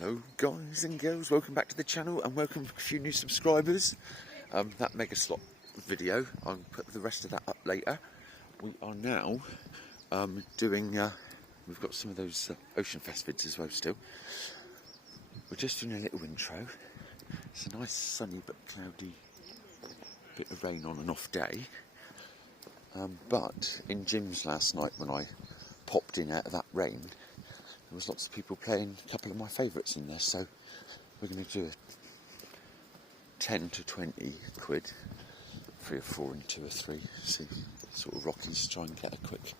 Hello guys and girls, welcome back to the channel and welcome a few new subscribers. That mega slot video, I'll put the rest of that up later. We are now doing, we've got some of those Ocean Fest vids as well still. We're just doing a little intro. It's a nice sunny but cloudy bit of rain on and off day. But in gyms last night when I popped in out of that rain, there was lots of people playing a couple of my favourites in there, so we're going to do 10 to 20 quid, 3 or 4 and 2 or 3, see sort of Rockies, try and get a quick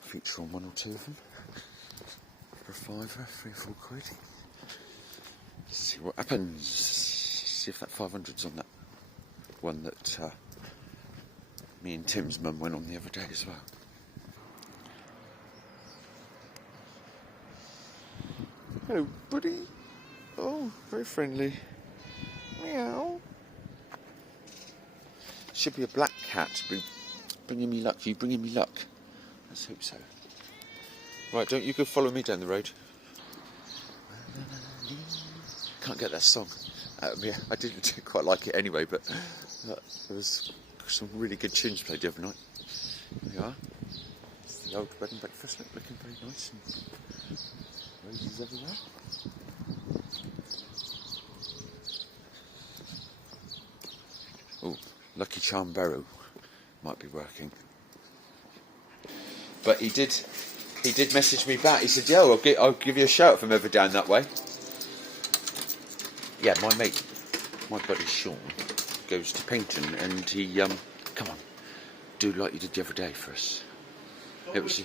feature on 1 or 2 of them, for a fiver, 3 or 4 quid, see what happens, see if that 500's on that one that me and Tim's mum went on the other day as well. Hello, buddy. Oh, very friendly. Meow. Should be a black cat bringing me luck. You bringing me luck? Let's hope so. Right, don't you go follow me down the road. Can't get that song out of me. I didn't quite like it anyway, but there was some really good tunes played the other night. There we are. It's the old bed and breakfast looking very nice. And roses everywhere. Oh, Lucky Charm Barrow might be working. But he did message me back. He said, "Yeah, I'll give you a shout if I'm ever down that way." Yeah, my buddy Sean goes to Paynton, and he come on, do like you did the other day for us. It was.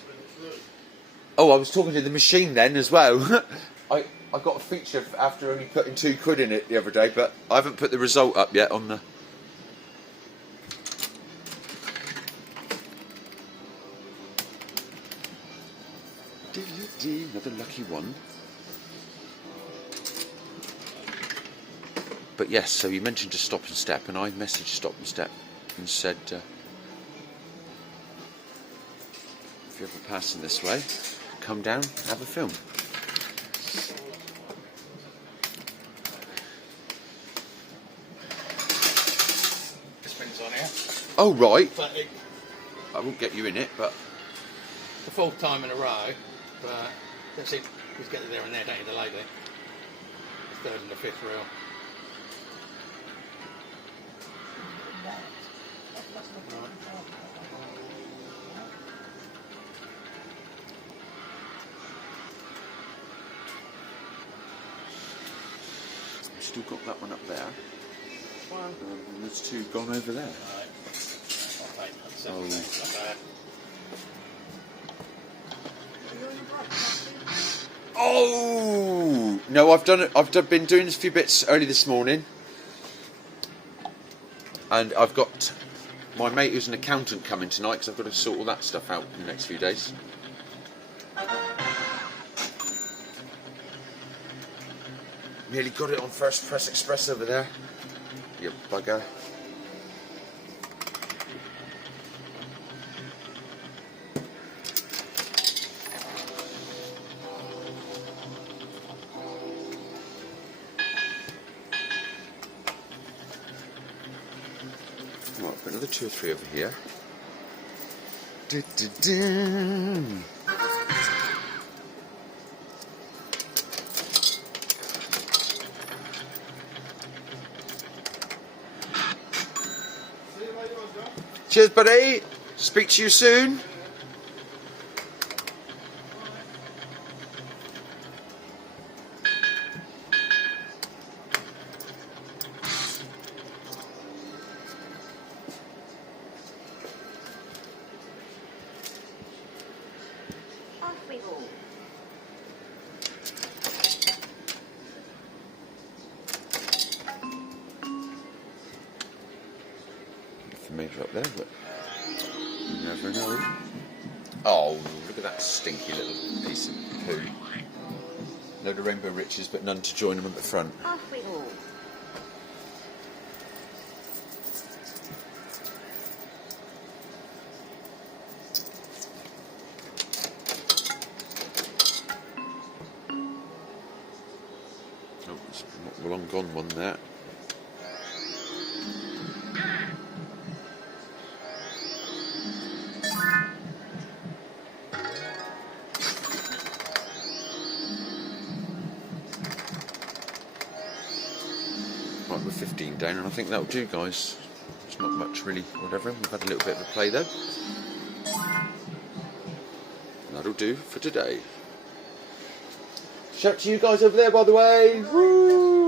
Oh, I was talking to the machine then as well. I got a feature after only putting 2 quid in it the other day, but I haven't put the result up yet on the... Another lucky one. But yes, so you mentioned to Stop and Step, and I messaged Stop and Step and said, if you're ever passing this way, come down, have a film. Springs on here. Oh right. But I won't get you in it, but the 4th time in a row. But let's see, he's getting there and there, don't you, the lady? The 3rd and the 5th reel. I've still got that one up there. And there's 2 gone over there. Oh. Oh no! I've done it. I've been doing a few bits early this morning, and I've got my mate who's an accountant coming tonight because I've got to sort all that stuff out in the next few days. Nearly got it on First Press Express over there. You bugger. Right, put another 2 or 3 over here. Cheers, buddy. Speak to you soon. Off we go. The meter up there, but you never know. Oh, look at that stinky little piece of poo. Load of rainbow riches, but none to join them at the front. Off we go. Oh, it's not a long gone one there. Right, we're 15 down, and I think that'll do, guys. It's not much really, whatever. We've had a little bit of a play though. That'll do for today. Shout to you guys over there, by the way. Woo!